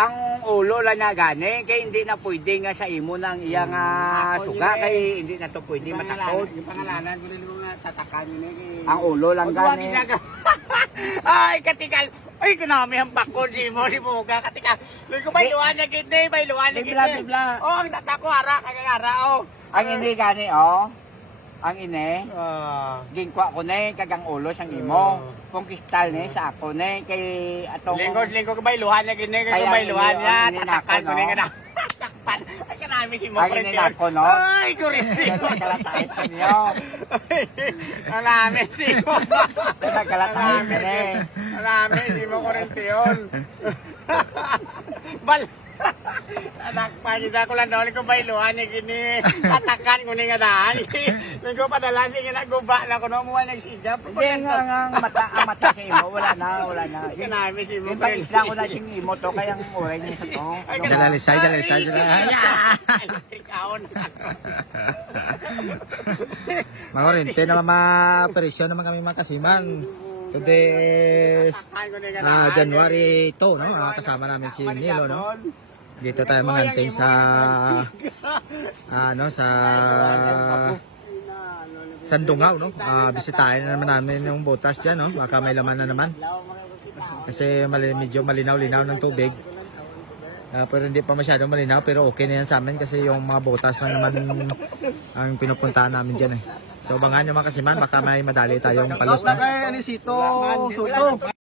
ang ulo lang na gani, kay hindi na pwede nga sa imo ng iyang suga, kay hindi na to pwede matakot. Yung pangalanan ko rin mga tatakan yun eh. Ang ulo lang gani. Ay, katikal. Ay, kunami ang bakon si mo, si Muga. Katikal. Luy ko may luwan na gitne, may luwan na Bibla, gitne. bibla. Oh, ang tatako, hara, kagagara, oh. Ang ini gani, oh. Ang ine, Ah. gingkwa ko na kagang ulo siyang imo. Kung kristal ni sa ako na kay atong Lingkod ko may luwan na gitne, kaya Kaya may luwan ang yan. ini Tatakan nako, ko na no? nga na. Takpan. Ay, kanami si mo. Ang ini nako, no? Ay, kurente. kalataay sa niyo. Ang namin si mo. Kalataay sa ni. Ang namin si mo kurente yun. Bal. Anak pa, kita ko lang doon ko bailuan ni gini. Tatakan ko ni nga daan. Nung ko padala si nga naguba na ko no mo nagsigap. Hindi nga ang mata sa imo, wala na. Yung Kanami si mo. pag-isla ko na sing imo to, kayang uray niya sa to. Dalalisay. Ikaon. Mga kurente naman ma-presyo naman kami makasiman. Today is January 2, no? Kasama namin si Nilo, no? Dito tayo manganting sa sa Sandungaw, no? Bisitahin na naman namin yung butas diyan, no? Baka may laman na naman. Kasi medyo malinaw-linaw ng tubig. Pero hindi pa masyadong malinaw, pero okay na yan sa amin kasi yung mga butas na naman ang pinupuntahan namin diyan eh. So bangan nyo mga kasiman, baka may madali tayong palos, no? Anisito Soto.